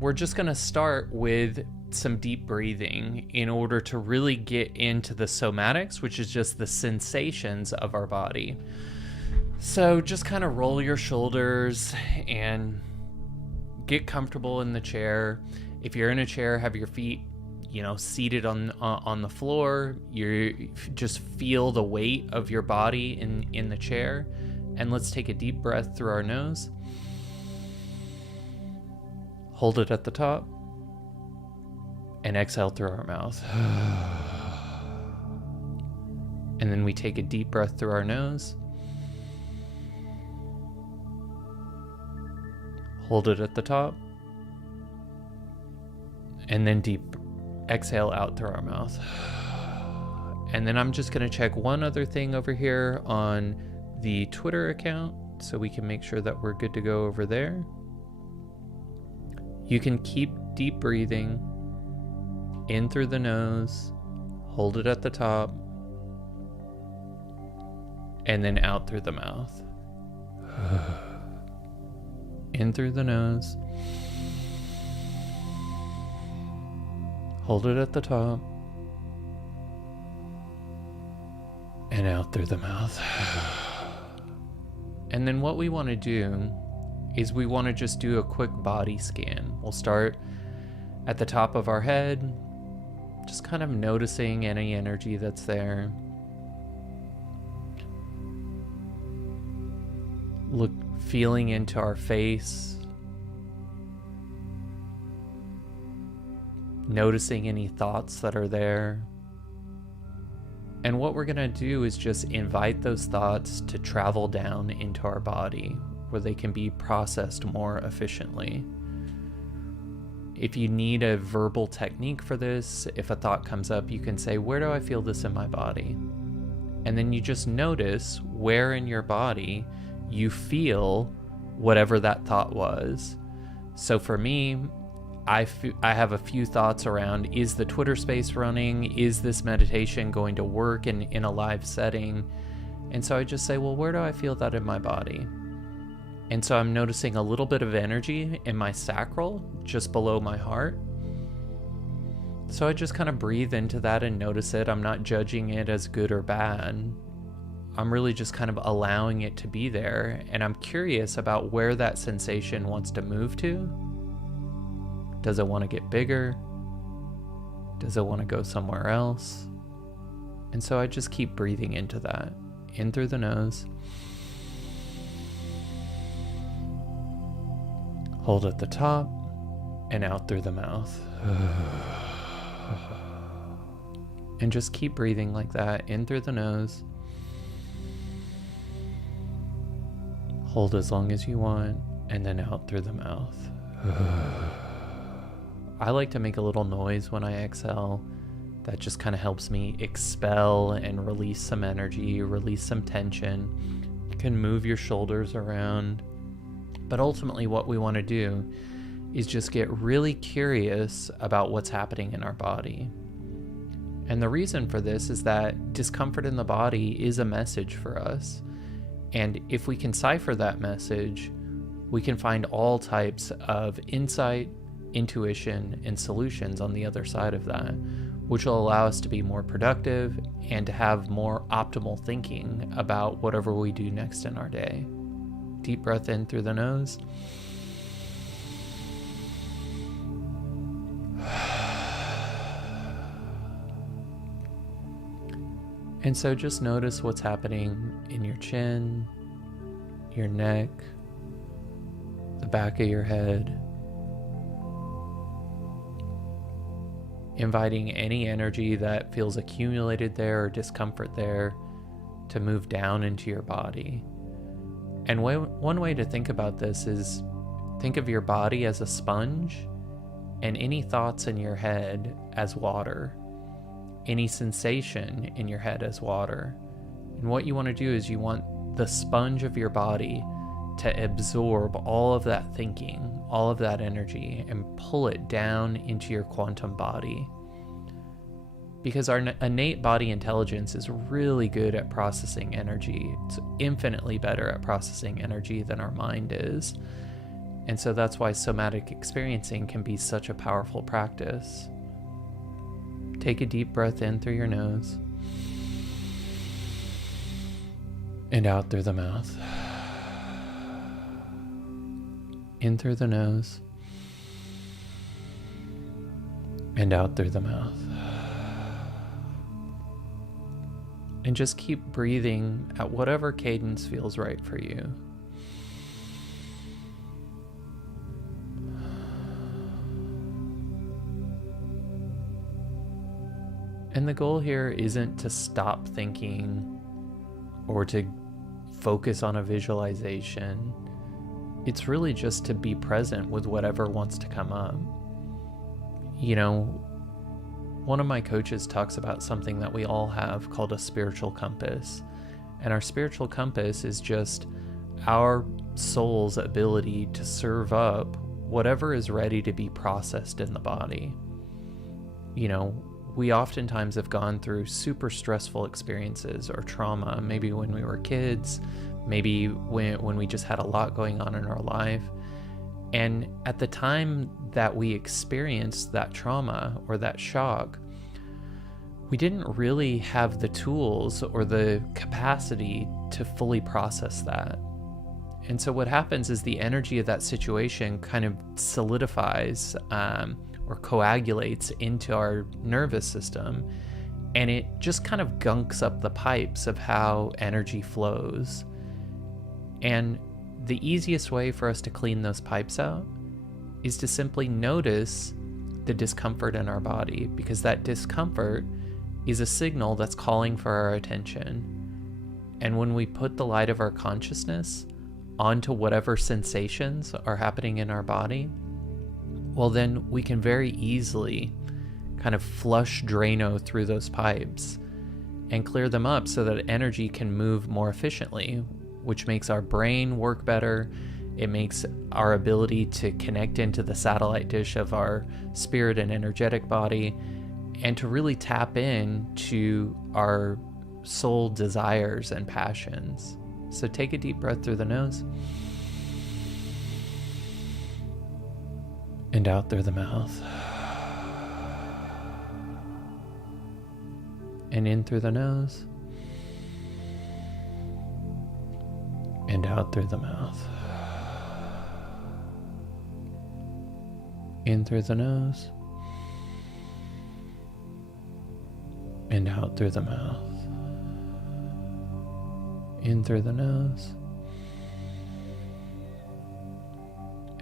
we're just going to start with some deep breathing in order to really get into the somatics, which is just the sensations of our body. So just kind of roll your shoulders and get comfortable in the chair. If you're in a chair, have your feet, seated on the floor. You just feel the weight of your body in the chair. And let's take a deep breath through our nose. Hold it at the top. And exhale through our mouth. And then we take a deep breath through our nose. Hold it at the top. And then deep exhale out through our mouth. And then I'm just going to check one other thing over here on the Twitter account so we can make sure that we're good to go over there. You can keep deep breathing in through the nose, hold it at the top, and then out through the mouth. In through the nose, hold it at the top, and out through the mouth. And then what we want to do is we want to just do a quick body scan. We'll start at the top of our head, just kind of noticing any energy that's there. Feeling into our face, noticing any thoughts that are there. And what we're going to do is just invite those thoughts to travel down into our body where they can be processed more efficiently. If you need a verbal technique for this, if a thought comes up, you can say, where do I feel this in my body? And then you just notice where in your body you feel whatever that thought was. So for me, I have a few thoughts around, is the Twitter space running? Is this meditation going to work in a live setting? And so I just say, well, where do I feel that in my body? And so I'm noticing a little bit of energy in my sacral, just below my heart. So I just kind of breathe into that and notice it. I'm not judging it as good or bad. I'm really just kind of allowing it to be there. And I'm curious about where that sensation wants to move to. Does it want to get bigger? Does it want to go somewhere else? And so I just keep breathing into that. In through the nose. Hold at the top and out through the mouth. And just keep breathing like that. In through the nose. Hold as long as you want, and then out through the mouth. I like to make a little noise when I exhale. That just kind of helps me expel and release some energy, release some tension. You can move your shoulders around. But ultimately what we want to do is just get really curious about what's happening in our body. And the reason for this is that discomfort in the body is a message for us. And if we can decipher that message, we can find all types of insight, intuition, and solutions on the other side of that, which will allow us to be more productive and to have more optimal thinking about whatever we do next in our day. Deep breath in through the nose. And so just notice what's happening in your chin, your neck, the back of your head. Inviting any energy that feels accumulated there or discomfort there to move down into your body. And one way to think about this is think of your body as a sponge and any thoughts in your head as water. Any sensation in your head as water. And what you want to do is you want the sponge of your body to absorb all of that thinking, all of that energy, and pull it down into your quantum body. Because our innate body intelligence is really good at processing energy. It's infinitely better at processing energy than our mind is. And so that's why somatic experiencing can be such a powerful practice. Take a deep breath in through your nose and out through the mouth. In through the nose and out through the mouth. And just keep breathing at whatever cadence feels right for you. And the goal here isn't to stop thinking or to focus on a visualization. It's really just to be present with whatever wants to come up. You know, one of my coaches talks about something that we all have called a spiritual compass. And our spiritual compass is just our soul's ability to serve up whatever is ready to be processed in the body. You know, we oftentimes have gone through super stressful experiences or trauma, maybe when we were kids, maybe when we just had a lot going on in our life. And at the time that we experienced that trauma or that shock, we didn't really have the tools or the capacity to fully process that. And so what happens is the energy of that situation kind of solidifies or coagulates into our nervous system, and it just kind of gunks up the pipes of how energy flows. And the easiest way for us to clean those pipes out is to simply notice the discomfort in our body, because that discomfort is a signal that's calling for our attention. And when we put the light of our consciousness onto whatever sensations are happening in our body, well, then we can very easily kind of flush Drano through those pipes and clear them up so that energy can move more efficiently, which makes our brain work better. It makes our ability to connect into the satellite dish of our spirit and energetic body, and to really tap into our soul desires and passions. So take a deep breath through the nose and out through the mouth, and in through the nose and out through the mouth, in through the nose and out through the mouth, in through the nose.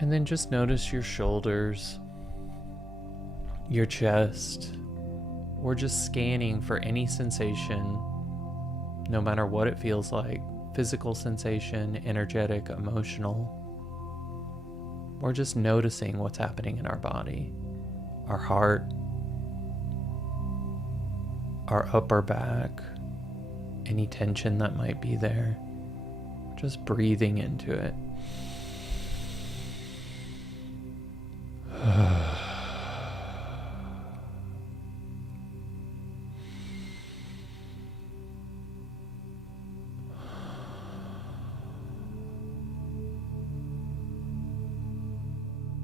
And then just notice your shoulders, your chest. We're just scanning for any sensation, no matter what it feels like, physical sensation, energetic, emotional. We're just noticing what's happening in our body, our heart, our upper back, any tension that might be there. Just breathing into it.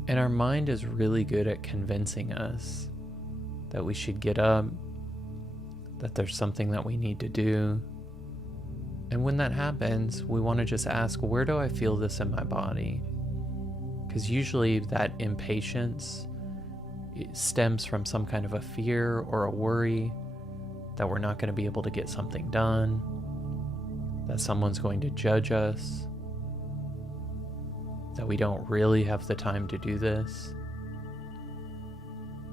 And our mind is really good at convincing us that we should get up, that there's something that we need to do. And when that happens, we want to just ask, where do I feel this in my body? Because usually that impatience stems from some kind of a fear or a worry that we're not going to be able to get something done, that someone's going to judge us, that we don't really have the time to do this.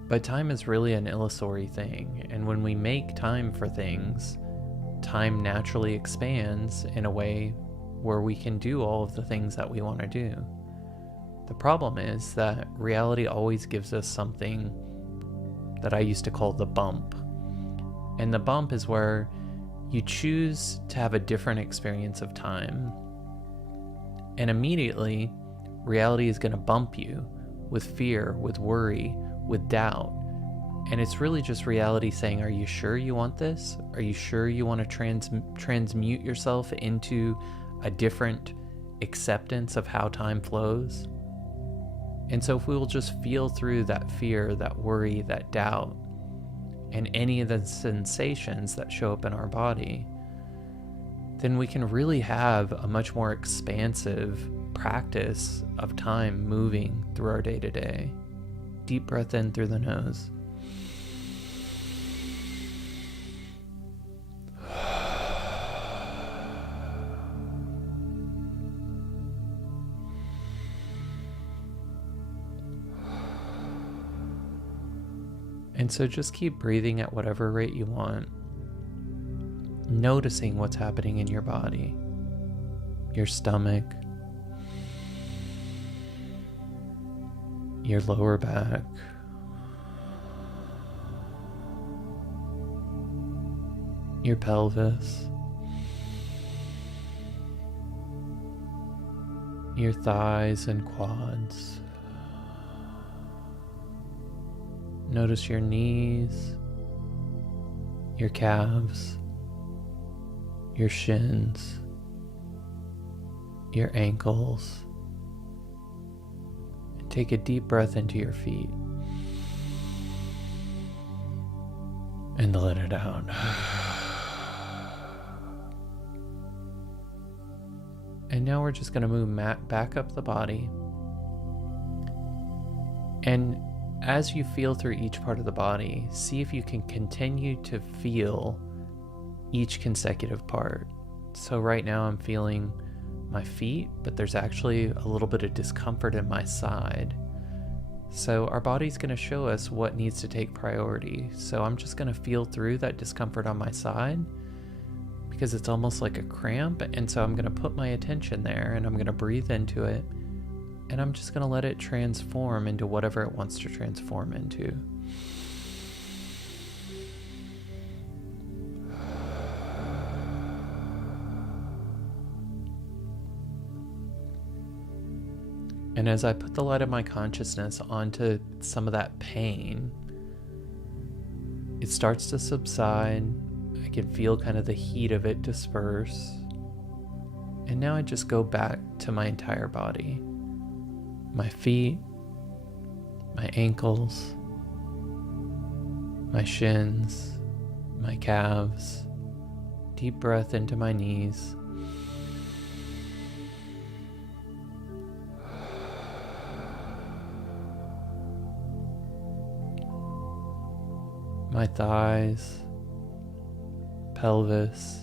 But time is really an illusory thing, and when we make time for things, time naturally expands in a way where we can do all of the things that we want to do. The problem is that reality always gives us something that I used to call the bump. And the bump is where you choose to have a different experience of time. And immediately, reality is going to bump you with fear, with worry, with doubt. And it's really just reality saying, are you sure you want this? Are you sure you want to transmute yourself into a different acceptance of how time flows? And so if we will just feel through that fear, that worry, that doubt, and any of the sensations that show up in our body, then we can really have a much more expansive practice of time moving through our day-to-day. Deep breath in through the nose. And so just keep breathing at whatever rate you want, noticing what's happening in your body, your stomach, your lower back, your pelvis, your thighs and quads. Notice your knees, your calves, your shins, your ankles. And take a deep breath into your feet and let it out. And now we're just going to move back up the body. And as you feel through each part of the body, see if you can continue to feel each consecutive part. So right now I'm feeling my feet, but there's actually a little bit of discomfort in my side. So our body's going to show us what needs to take priority. So I'm just going to feel through that discomfort on my side because it's almost like a cramp. And so I'm going to put my attention there and I'm going to breathe into it. And I'm just going to let it transform into whatever it wants to transform into. And as I put the light of my consciousness onto some of that pain, it starts to subside. I can feel kind of the heat of it disperse. And now I just go back to my entire body. My feet, my ankles, my shins, my calves. Deep breath into my knees. My thighs, pelvis,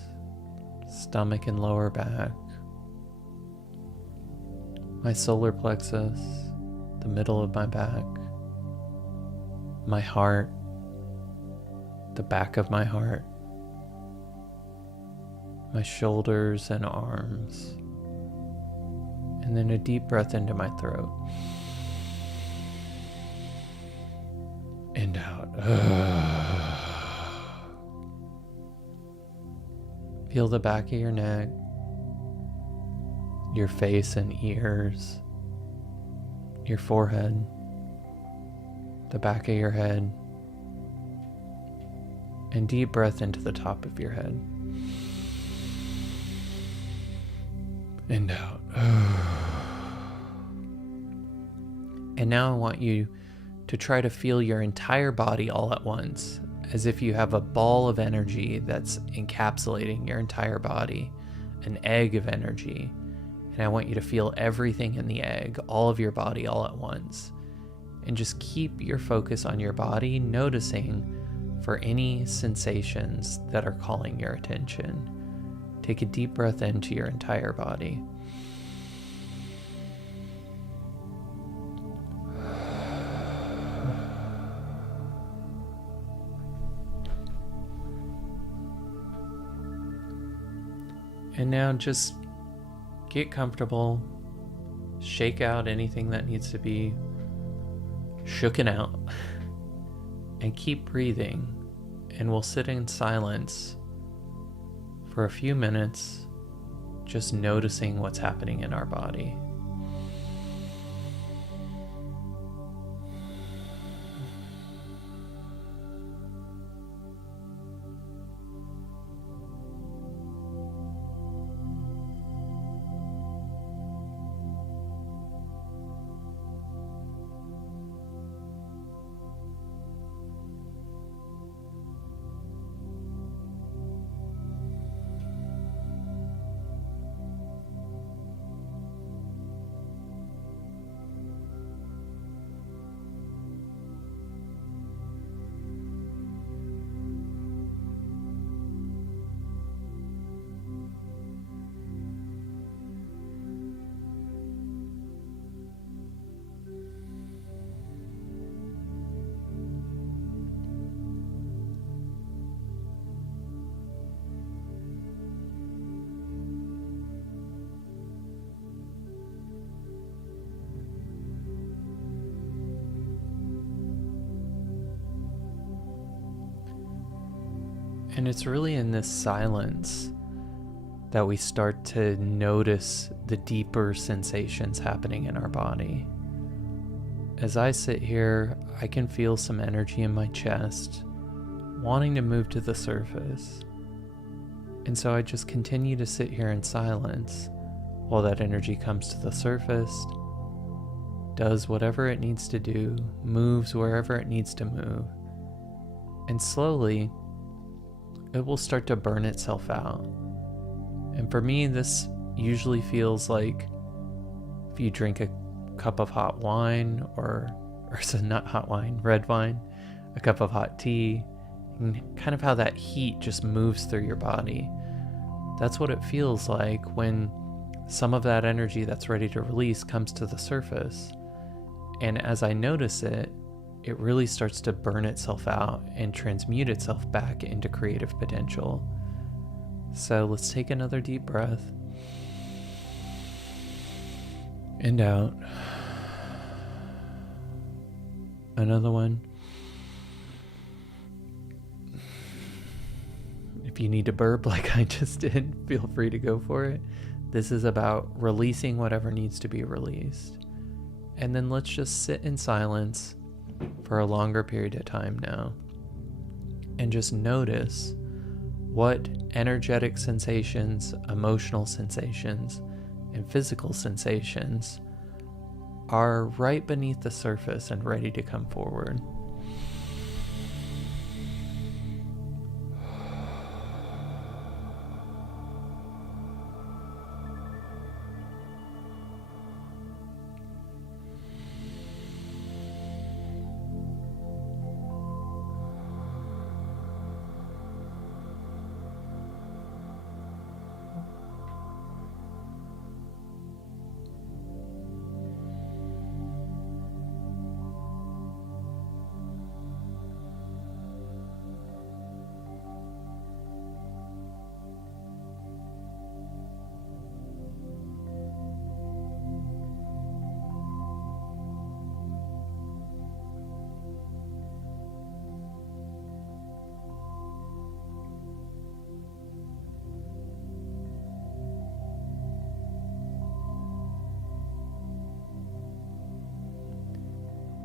stomach and lower back. My solar plexus, the middle of my back, my heart, the back of my heart, my shoulders and arms, and then a deep breath into my throat. And out. Feel the back of your neck, your face and ears, your forehead, the back of your head, and deep breath into the top of your head. And out. And now I want you to try to feel your entire body all at once, as if you have a ball of energy that's encapsulating your entire body, an egg of energy. And I want you to feel everything in the egg, all of your body all at once. And just keep your focus on your body, noticing for any sensations that are calling your attention. Take a deep breath into your entire body. And now just get comfortable, shake out anything that needs to be shooken out, and keep breathing. And we'll sit in silence for a few minutes, just noticing what's happening in our body. And it's really in this silence that we start to notice the deeper sensations happening in our body. As I sit here, I can feel some energy in my chest, wanting to move to the surface. And so I just continue to sit here in silence while that energy comes to the surface, does whatever it needs to do, moves wherever it needs to move. And slowly, it will start to burn itself out. And for me, this usually feels like if you drink a cup of hot wine, or not hot wine, red wine, a cup of hot tea, and kind of how that heat just moves through your body. That's what it feels like when some of that energy that's ready to release comes to the surface. And as I notice it, it really starts to burn itself out and transmute itself back into creative potential. So let's take another deep breath. And out. Another one. If you need to burp like I just did, feel free to go for it. This is about releasing whatever needs to be released. And then let's just sit in silence for a longer period of time now. And just notice what energetic sensations, emotional sensations, and physical sensations are right beneath the surface and ready to come forward.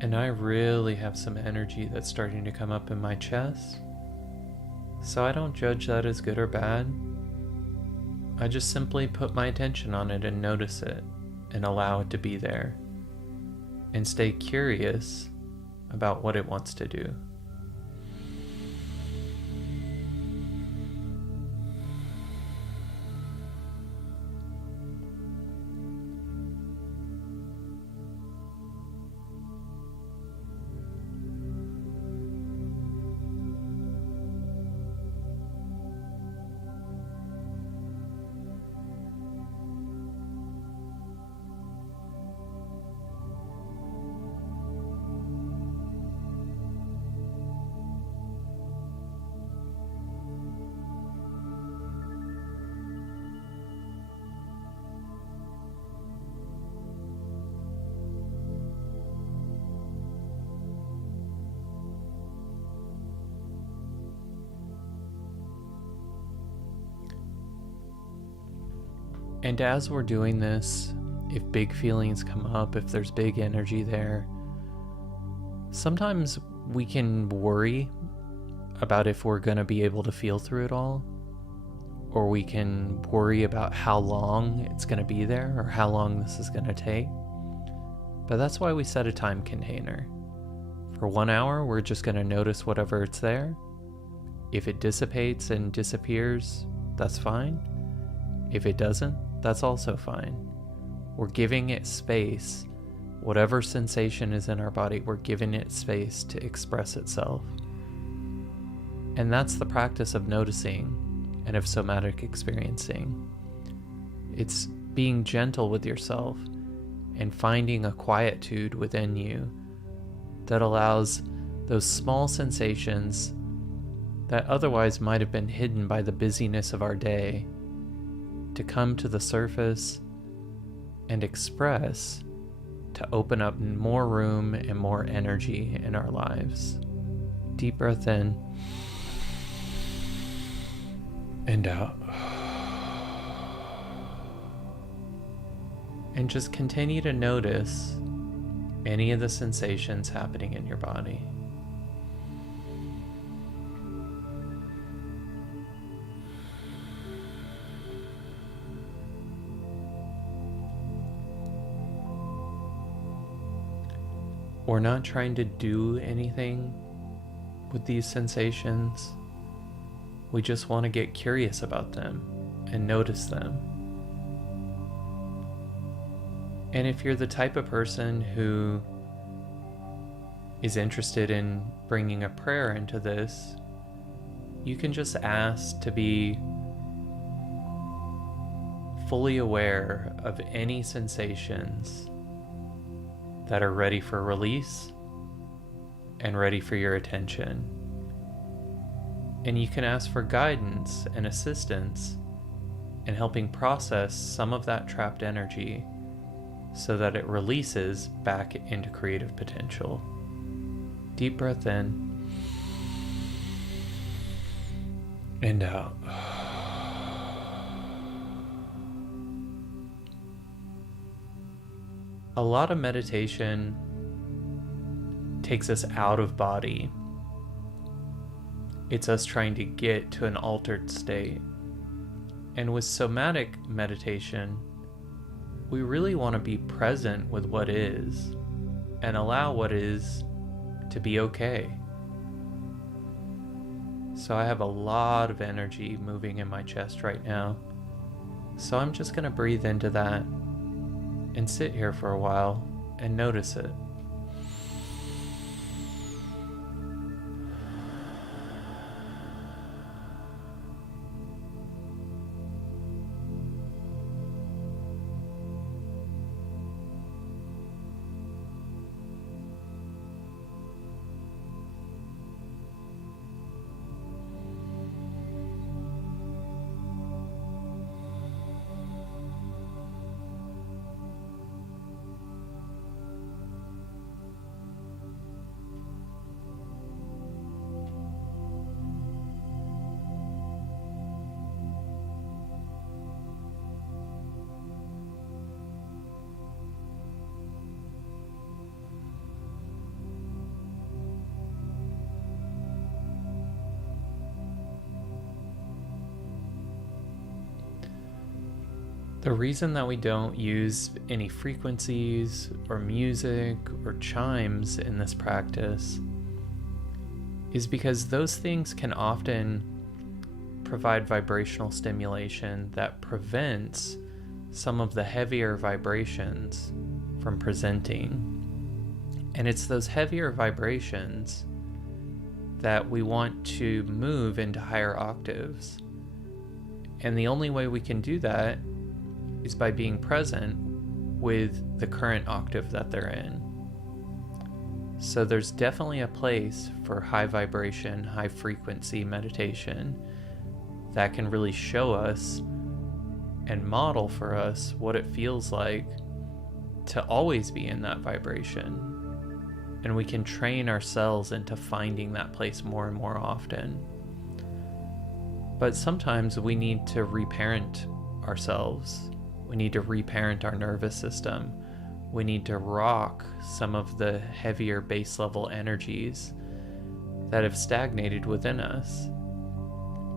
And I really have some energy that's starting to come up in my chest. So I don't judge that as good or bad. I just simply put my attention on it and notice it and allow it to be there. And stay curious about what it wants to do. And as we're doing this, if big feelings come up, if there's big energy there, sometimes we can worry about if we're going to be able to feel through it all, or we can worry about how long it's going to be there or how long this is going to take. But that's why we set a time container. For 1 hour, we're just going to notice whatever it's there. If it dissipates and disappears, that's fine. If it doesn't, that's also fine. We're giving it space. Whatever sensation is in our body, we're giving it space to express itself. And that's the practice of noticing and of somatic experiencing. It's being gentle with yourself and finding a quietude within you that allows those small sensations that otherwise might have been hidden by the busyness of our day to come to the surface and express, to open up more room and more energy in our lives. Deep breath in. and out. And just continue to notice any of the sensations happening in your body. We're not trying to do anything with these sensations. We just want to get curious about them and notice them. And if you're the type of person who is interested in bringing a prayer into this, you can just ask to be fully aware of any sensations that are ready for release and ready for your attention. And you can ask for guidance and assistance in helping process some of that trapped energy so that it releases back into creative potential. Deep breath in and out. A lot of meditation takes us out of body. It's us trying to get to an altered state. And with somatic meditation, we really want to be present with what is and allow what is to be okay. So I have a lot of energy moving in my chest right now. So I'm just going to breathe into that and sit here for a while and notice it. The reason that we don't use any frequencies or music or chimes in this practice is because those things can often provide vibrational stimulation that prevents some of the heavier vibrations from presenting. And it's those heavier vibrations that we want to move into higher octaves. And the only way we can do that is by being present with the current octave that they're in. So there's definitely a place for high vibration, high frequency meditation that can really show us and model for us what it feels like to always be in that vibration. And we can train ourselves into finding that place more and more often. But sometimes we need to reparent ourselves. We need to reparent our nervous system. We need to rock some of the heavier base level energies that have stagnated within us.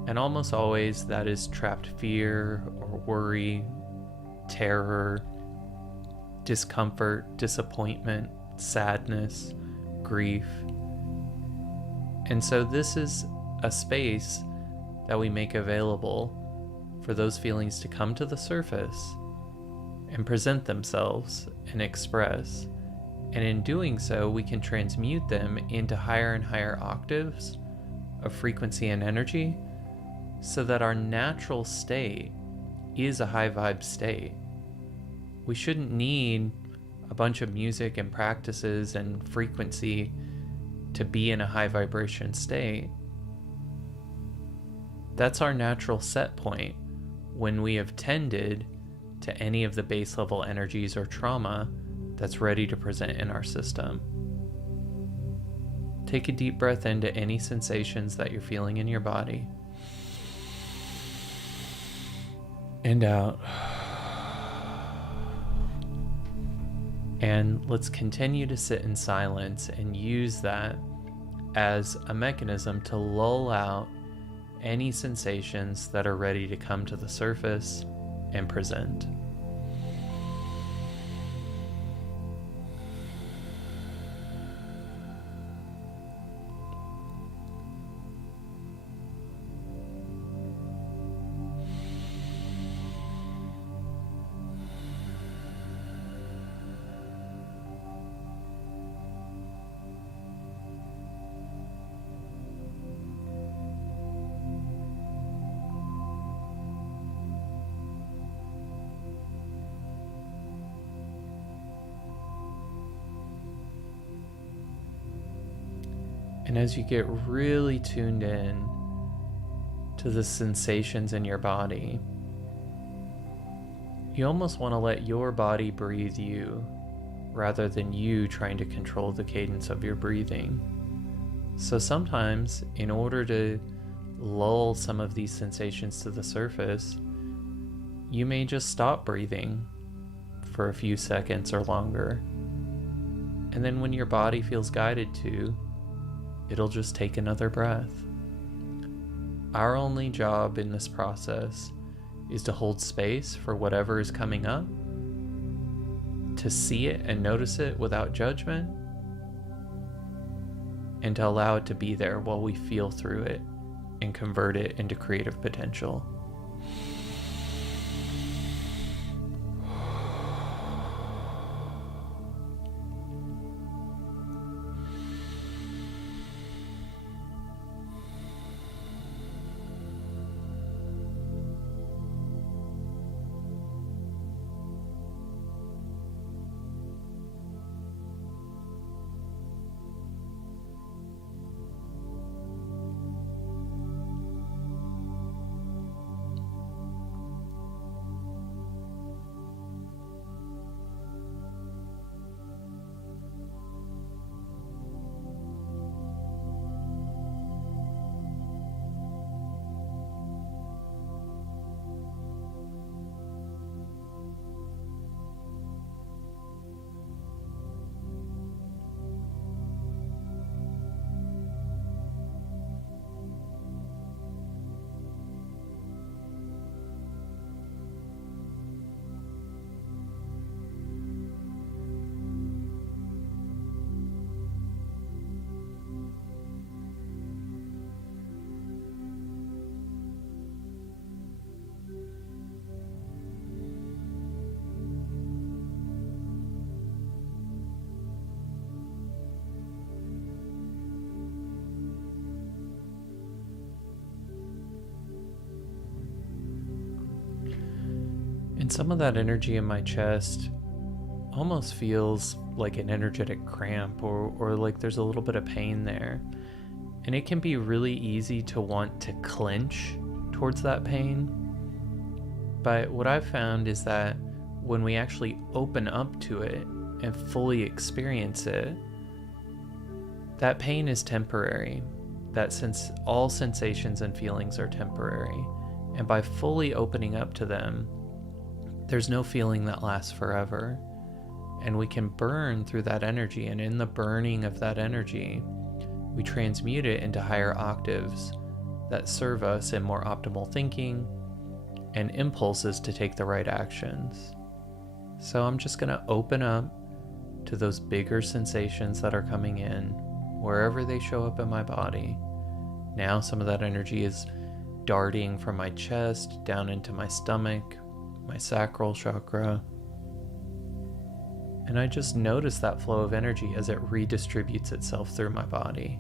And almost always that is trapped fear or worry, terror, discomfort, disappointment, sadness, grief. And so this is a space that we make available for those feelings to come to the surface and present themselves and express. And in doing so, we can transmute them into higher and higher octaves of frequency and energy so that our natural state is a high vibe state. We shouldn't need a bunch of music and practices and frequency to be in a high vibration state. That's our natural set point when we have tended to any of the base level energies or trauma that's ready to present in our system. Take a deep breath into any sensations that you're feeling in your body. and out. And let's continue to sit in silence and use that as a mechanism to lull out any sensations that are ready to come to the surface and present. And as you get really tuned in to the sensations in your body, you almost want to let your body breathe you rather than you trying to control the cadence of your breathing. So sometimes, in order to lull some of these sensations to the surface, you may just stop breathing for a few seconds or longer. And then when your body feels guided to, it'll just take another breath. Our only job in this process is to hold space for whatever is coming up, to see it and notice it without judgment, and to allow it to be there while we feel through it and convert it into creative potential. And some of that energy in my chest almost feels like an energetic cramp, or like there's a little bit of pain there. And it can be really easy to want to clench towards that pain. But what I've found is that when we actually open up to it and fully experience it, that pain is temporary. That since all sensations and feelings are temporary, and by fully opening up to them, there's no feeling that lasts forever. And we can burn through that energy, and in the burning of that energy, we transmute it into higher octaves that serve us in more optimal thinking and impulses to take the right actions. So I'm just going to open up to those bigger sensations that are coming in, wherever they show up in my body. Now some of that energy is darting from my chest down into my stomach, my sacral chakra. And I just notice that flow of energy as it redistributes itself through my body.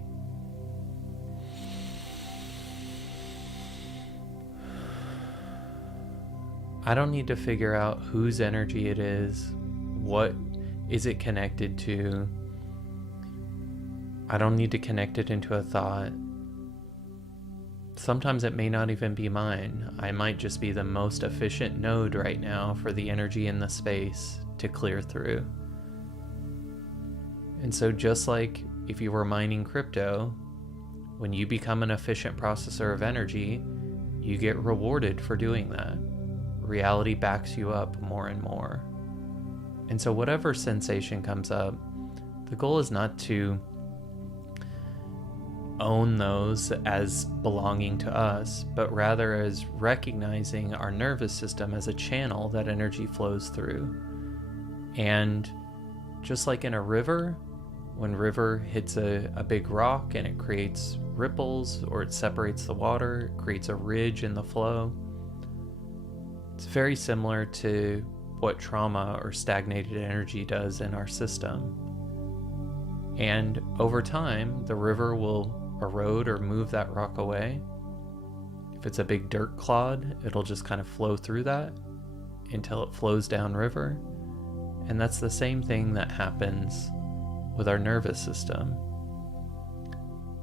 I don't need to figure out whose energy it is, what is it connected to. I don't need to connect it into a thought. Sometimes it may not even be mine. I might just be the most efficient node right now for the energy in the space to clear through. And so just like if you were mining crypto, when you become an efficient processor of energy, you get rewarded for doing that. reality backs you up more and more. And so whatever sensation comes up, the goal is not to own those as belonging to us, but rather as recognizing our nervous system as a channel that energy flows through. And just like in a river, when river hits a big rock and it creates ripples, or it separates the water, it creates a ridge in the flow, it's very similar to what trauma or stagnated energy does in our system. And over time, the river will erode or move that rock away. If it's a big dirt clod, it'll just kind of flow through that until it flows downriver. And that's the same thing that happens with our nervous system.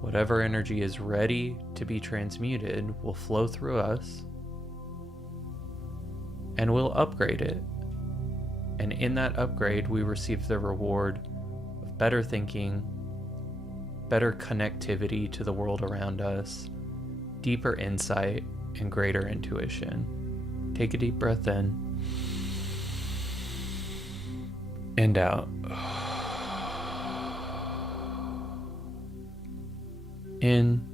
Whatever energy is ready to be transmuted will flow through us, and we'll upgrade it. And in that upgrade, we receive the reward of better thinking, better connectivity to the world around us, deeper insight, and greater intuition. Take a deep breath in and out. In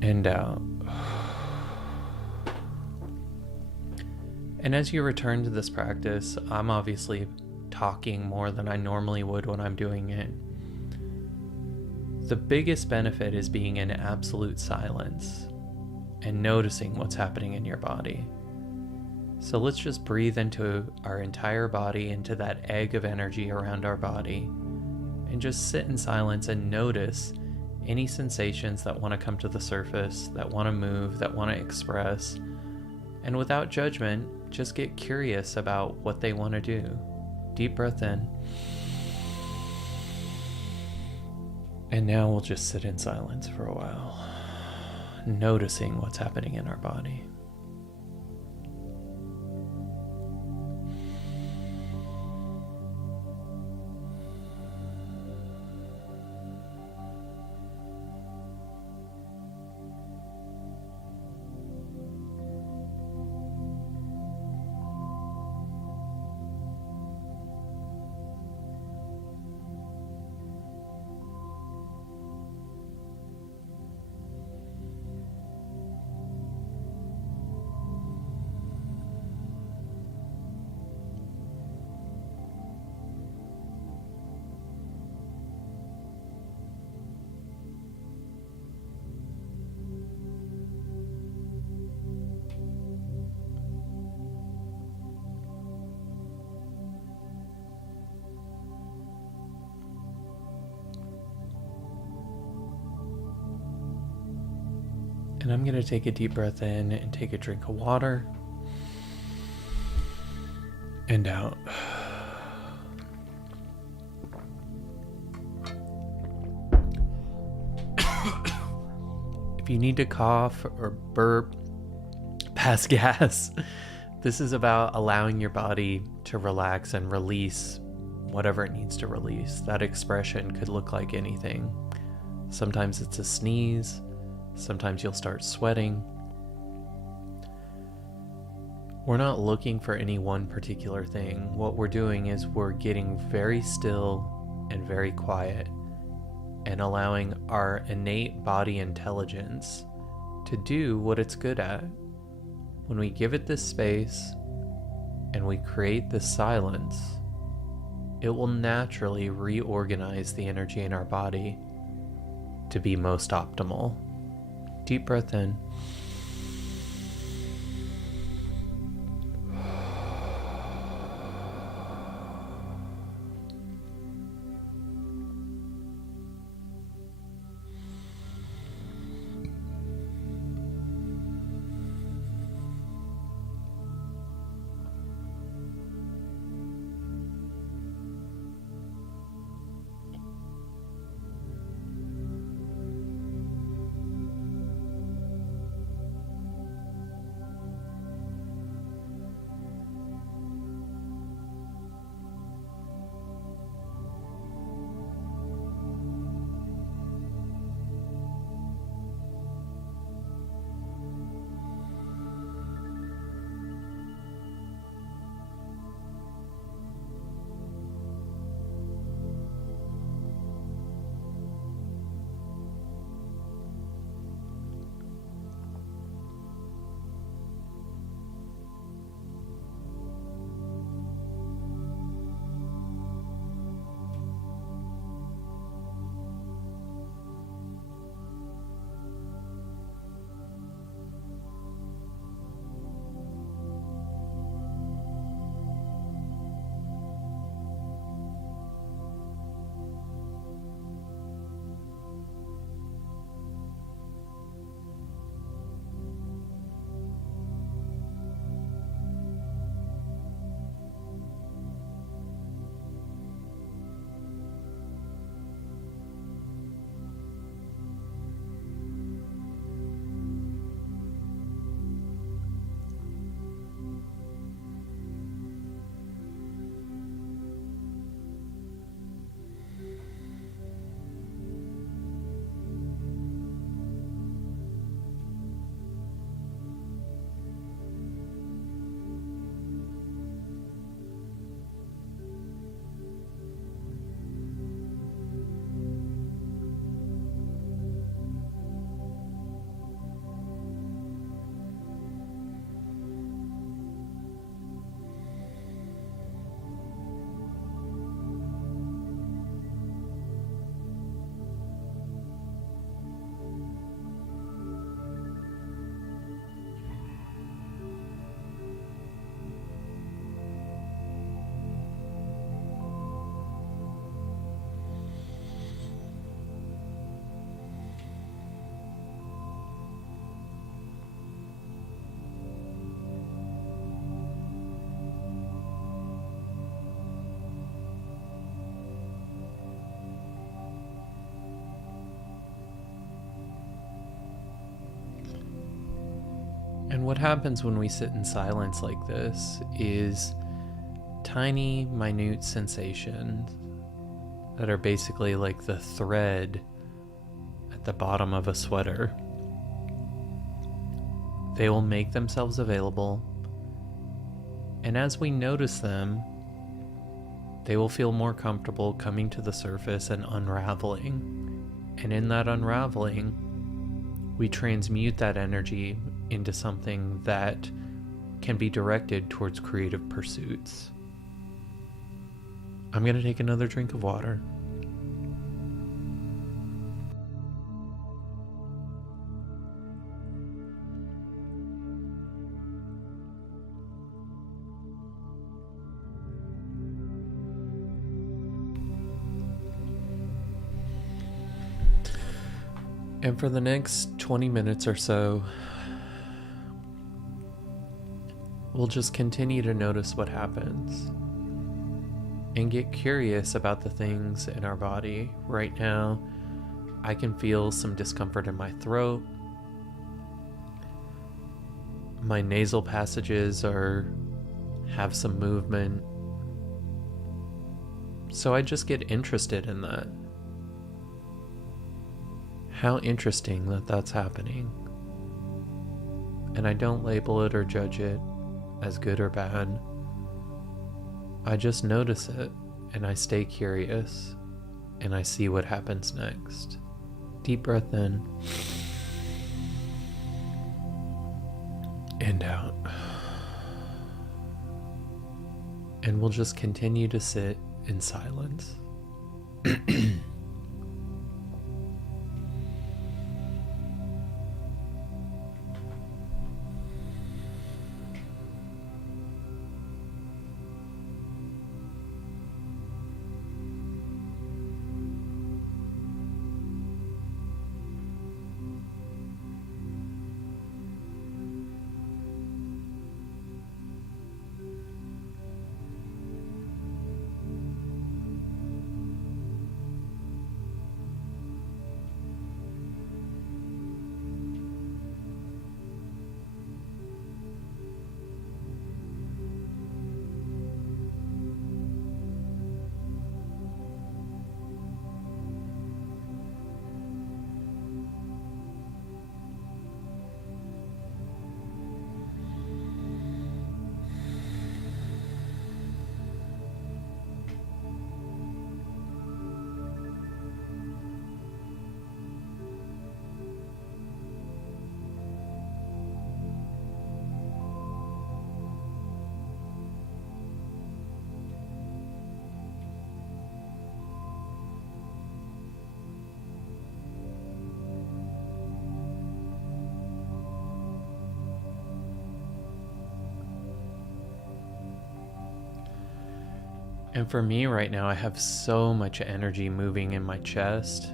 and out. And as you return to this practice, I'm obviously talking more than I normally would when I'm doing it. The biggest benefit is being in absolute silence and noticing what's happening in your body. So let's just breathe into our entire body, into that egg of energy around our body, and just sit in silence and notice any sensations that want to come to the surface, that want to move, that want to express. And without judgment, just get curious about what they want to do. Deep breath in. And now we'll just sit in silence for a while, noticing what's happening in our body. And I'm going to take a deep breath in and take a drink of water and out. If you need to cough or burp, pass gas, this is about allowing your body to relax and release whatever it needs to release. That expression could look like anything. Sometimes it's a sneeze. Sometimes you'll start sweating. We're not looking for any one particular thing. What we're doing is we're getting very still and very quiet and allowing our innate body intelligence to do what it's good at. When we give it this space and we create this silence, it will naturally reorganize the energy in our body to be most optimal. Deep breath in. And what happens when we sit in silence like this is tiny, minute sensations that are basically like the thread at the bottom of a sweater. They will make themselves available, and as we notice them, they will feel more comfortable coming to the surface and unraveling. And in that unraveling, we transmute that energy into something that can be directed towards creative pursuits. I'm going to take another drink of water. And for the next 20 minutes or so, we'll just continue to notice what happens and get curious about the things in our body. Right now, I can feel some discomfort in my throat. My nasal passages have some movement. So I just get interested in that. How interesting that that's happening. And I don't label it or judge it as good or bad. I just notice it and I stay curious and I see what happens next. Deep breath in and out. And we'll just continue to sit in silence. And for me right now, I have so much energy moving in my chest.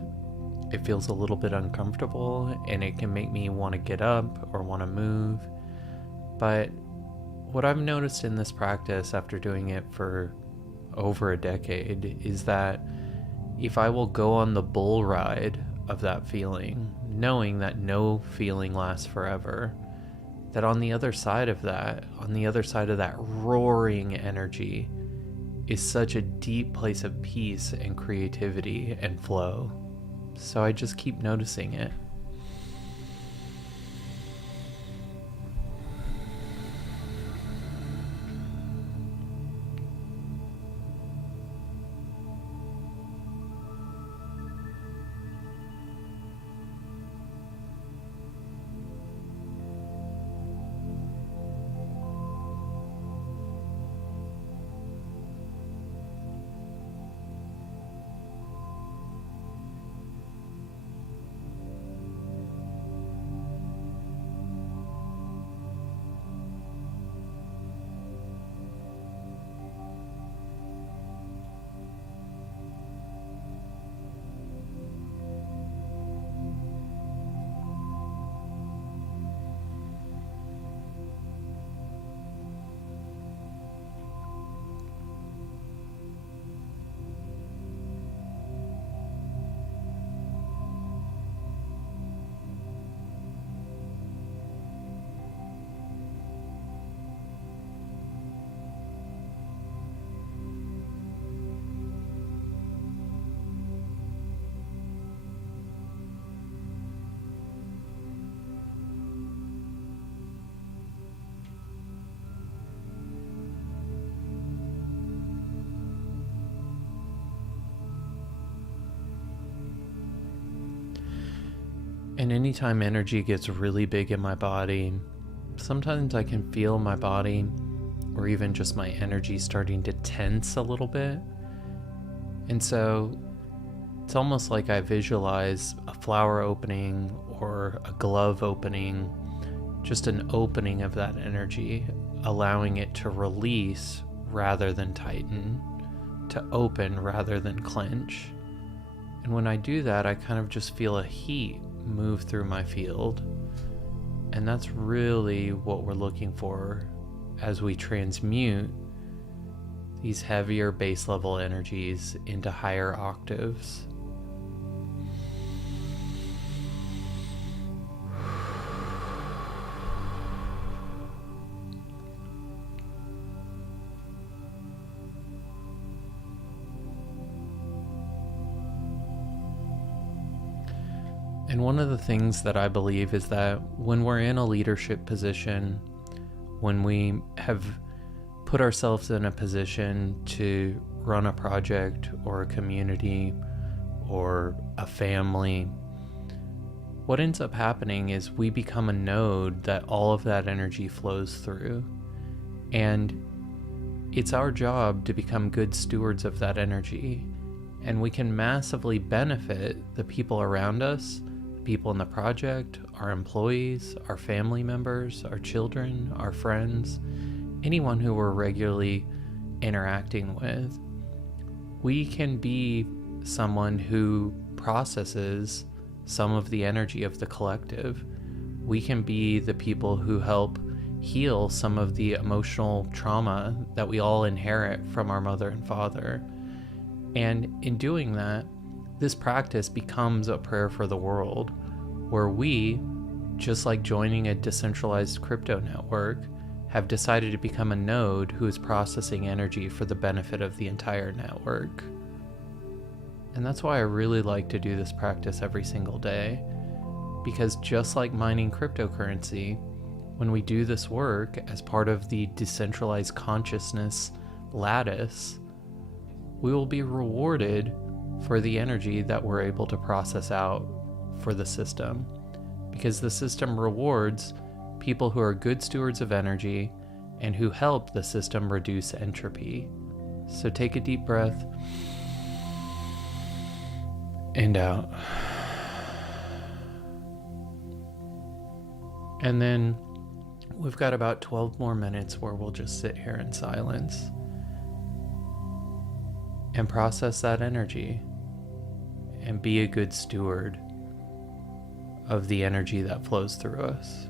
It feels a little bit uncomfortable and it can make me want to get up or want to move. But what I've noticed in this practice after doing it for over a decade is that if I will go on the bull ride of that feeling, knowing that no feeling lasts forever, that on the other side of that roaring energy, is such a deep place of peace and creativity and flow. So I just keep noticing it. And anytime energy gets really big in my body, sometimes I can feel my body or even just my energy starting to tense a little bit. And so it's almost like I visualize a flower opening or a glove opening, just an opening of that energy, allowing it to release rather than tighten, to open rather than clench. And when I do that, I kind of just feel a heat move through my field. And that's really what we're looking for as we transmute these heavier base level energies into higher octaves. And one of the things that I believe is that when we're in a leadership position, when we have put ourselves in a position to run a project or a community or a family, what ends up happening is we become a node that all of that energy flows through. And it's our job to become good stewards of that energy. And we can massively benefit the people around us, people in the project, our employees, our family members, our children, our friends, anyone who we're regularly interacting with. We can be someone who processes some of the energy of the collective. We can be the people who help heal some of the emotional trauma that we all inherit from our mother and father. And in doing that, this practice becomes a prayer for the world, where we, just like joining a decentralized crypto network, have decided to become a node who is processing energy for the benefit of the entire network. And that's why I really like to do this practice every single day, because just like mining cryptocurrency, when we do this work as part of the decentralized consciousness lattice, we will be rewarded for the energy that we're able to process out for the system, because the system rewards people who are good stewards of energy and who help the system reduce entropy. So take a deep breath and out. And then we've got about 12 more minutes where we'll just sit here in silence and process that energy and be a good steward of the energy that flows through us.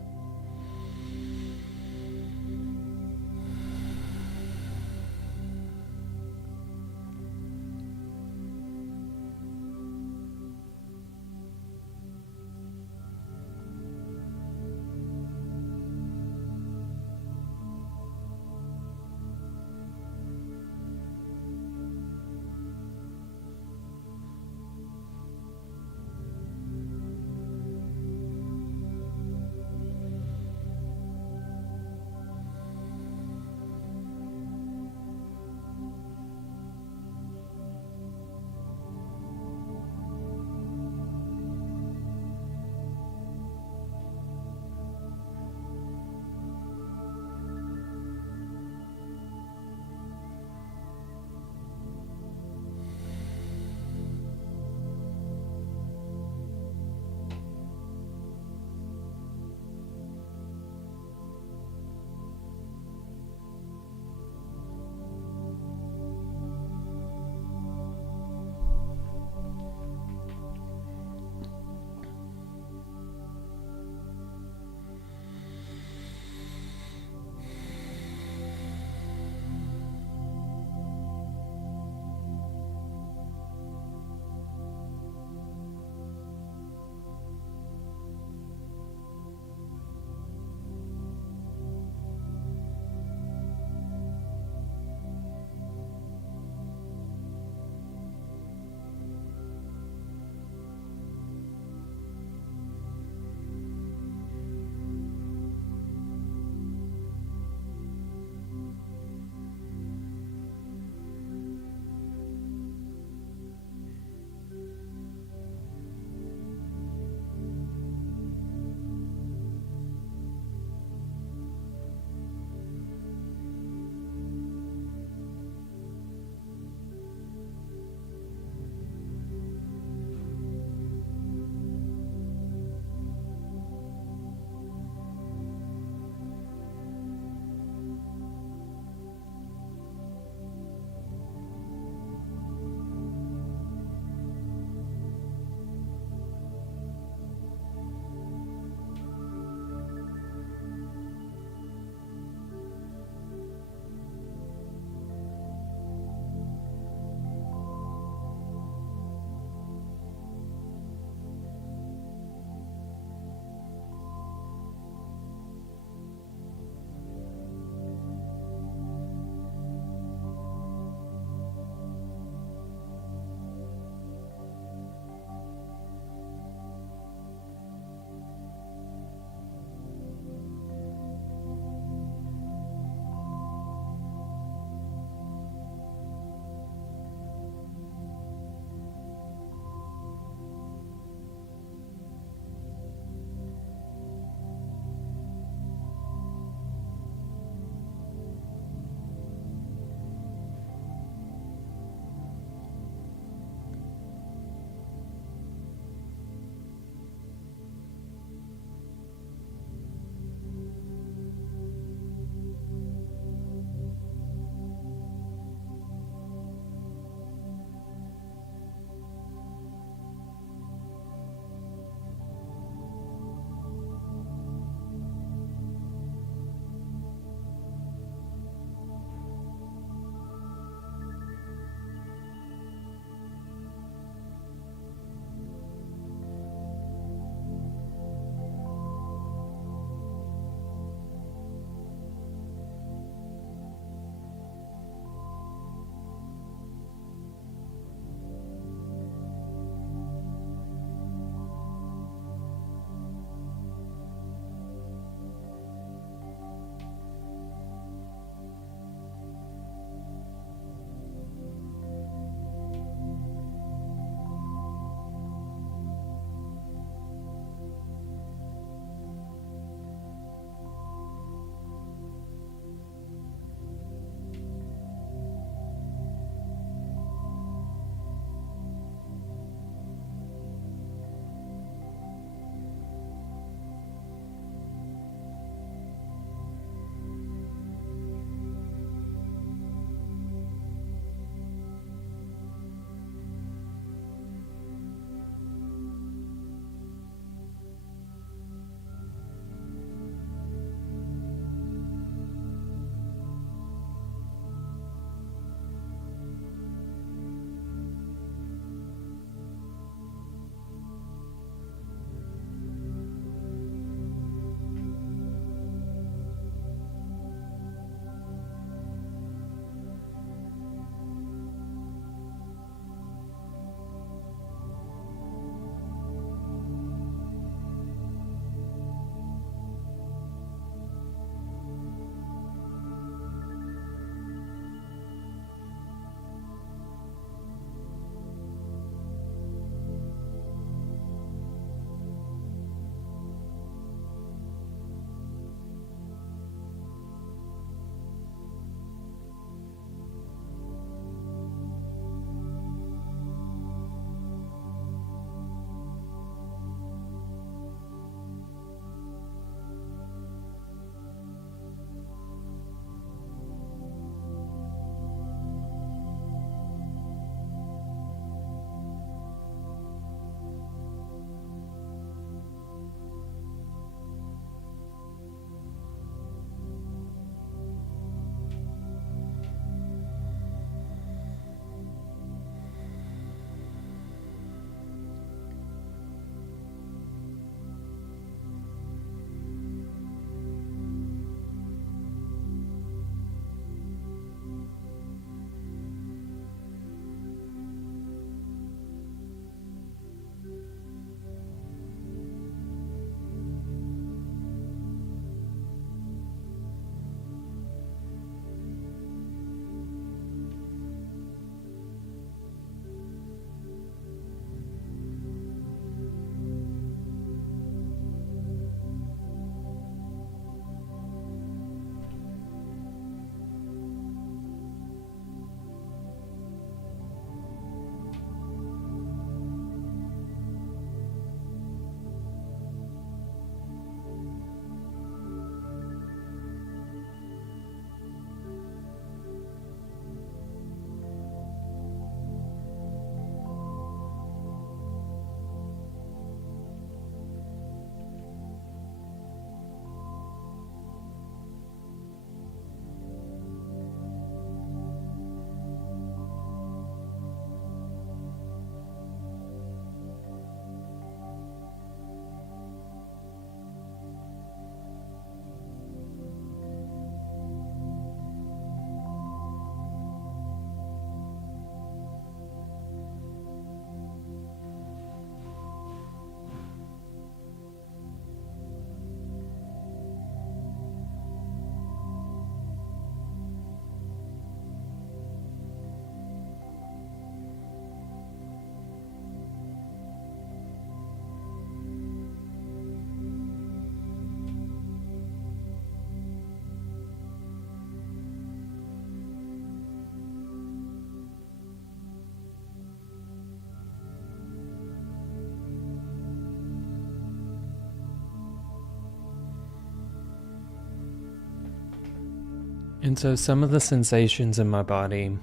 And so some of the sensations in my body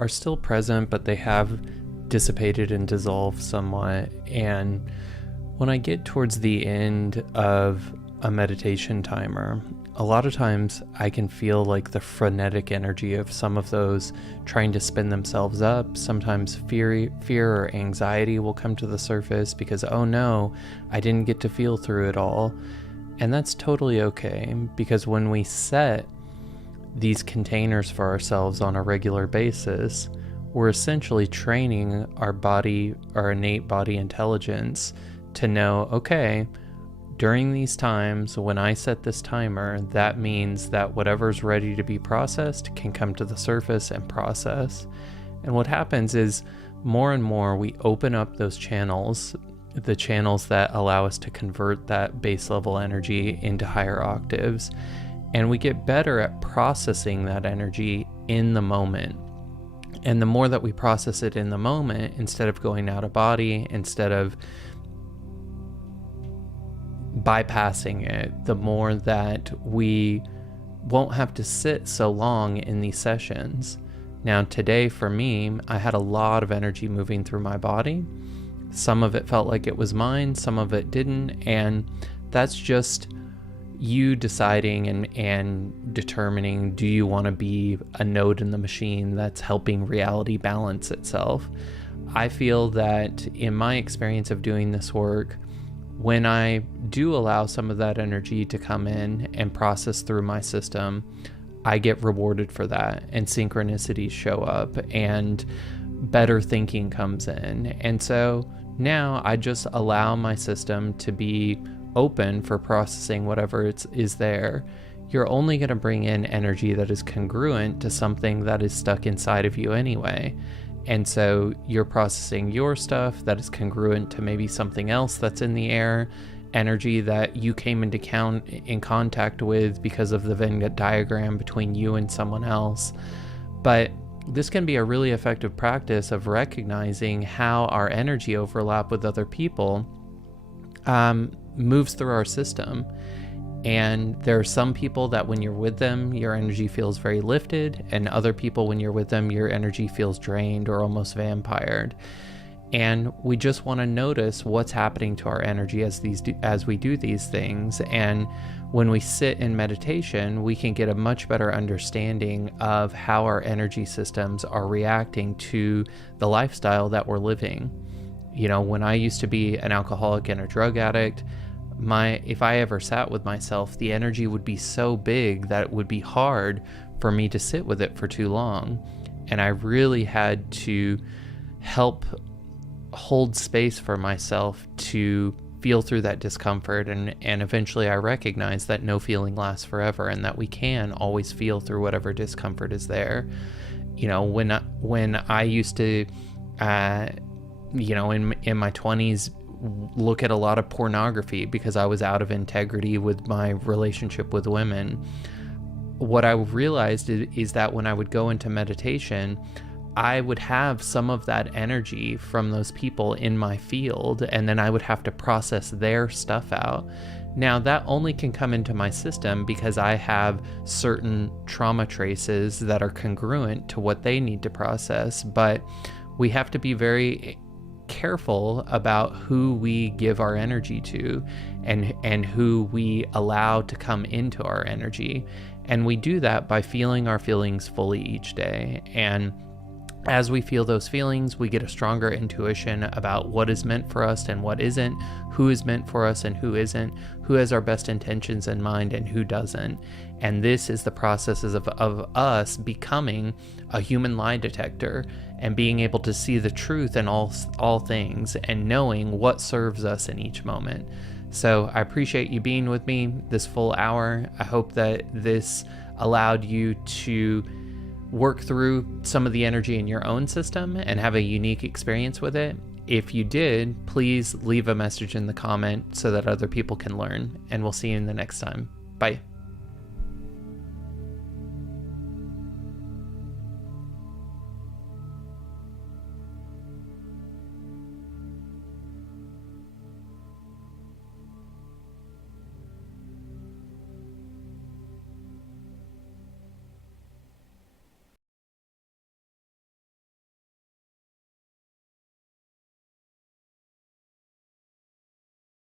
are still present, but they have dissipated and dissolved somewhat. And when I get towards the end of a meditation timer, a lot of times I can feel like the frenetic energy of some of those trying to spin themselves up. Sometimes fear or anxiety will come to the surface because, oh no, I didn't get to feel through it all. And that's totally okay, because when we set these containers for ourselves on a regular basis, we're essentially training our body, our innate body intelligence, to know, okay, during these times when I set this timer, that means that whatever's ready to be processed can come to the surface and process. And what happens is more and more we open up those channels, the channels that allow us to convert that base level energy into higher octaves. And we get better at processing that energy in the moment. And the more that we process it in the moment, instead of going out of body, instead of bypassing it, the more that we won't have to sit so long in these sessions. Now today for me, I had a lot of energy moving through my body. Some of it felt like it was mine, some of it didn't, and that's just you deciding and determining, do you want to be a node in the machine that's helping reality balance itself? I feel that in my experience of doing this work, when I do allow some of that energy to come in and process through my system, I get rewarded for that, and synchronicities show up and better thinking comes in. And so now I just allow my system to be open for processing whatever is there. You're only going to bring in energy that is congruent to something that is stuck inside of you anyway. And so you're processing your stuff that is congruent to maybe something else that's in the air, energy that you came in contact with because of the Venn diagram between you and someone else. But this can be a really effective practice of recognizing how our energy overlap with other people moves through our system. And there are some people that when you're with them, your energy feels very lifted, and other people, when you're with them, your energy feels drained or almost vampired. And we just want to notice what's happening to our energy as we do these things. And when we sit in meditation, we can get a much better understanding of how our energy systems are reacting to the lifestyle that we're living. You know, when I used to be an alcoholic and a drug addict, if I ever sat with myself, the energy would be so big that it would be hard for me to sit with it for too long. And I really had to help hold space for myself to feel through that discomfort. And eventually I recognized that no feeling lasts forever, and that we can always feel through whatever discomfort is there. You know, when I used to, in my 20s, look at a lot of pornography because I was out of integrity with my relationship with women. What I realized is that when I would go into meditation, I would have some of that energy from those people in my field, and then I would have to process their stuff out. Now, that only can come into my system because I have certain trauma traces that are congruent to what they need to process, but we have to be very careful about who we give our energy to and who we allow to come into our energy. And we do that by feeling our feelings fully each day. And as we feel those feelings, we get a stronger intuition about what is meant for us and what isn't, who is meant for us and who isn't, who has our best intentions in mind and who doesn't. And this is the processes of us becoming a human lie detector and being able to see the truth in all things and knowing what serves us in each moment. So I appreciate you being with me this full hour. I hope that this allowed you to work through some of the energy in your own system and have a unique experience with it. If you did, please leave a message in the comment so that other people can learn, and we'll see you in the next time. Bye.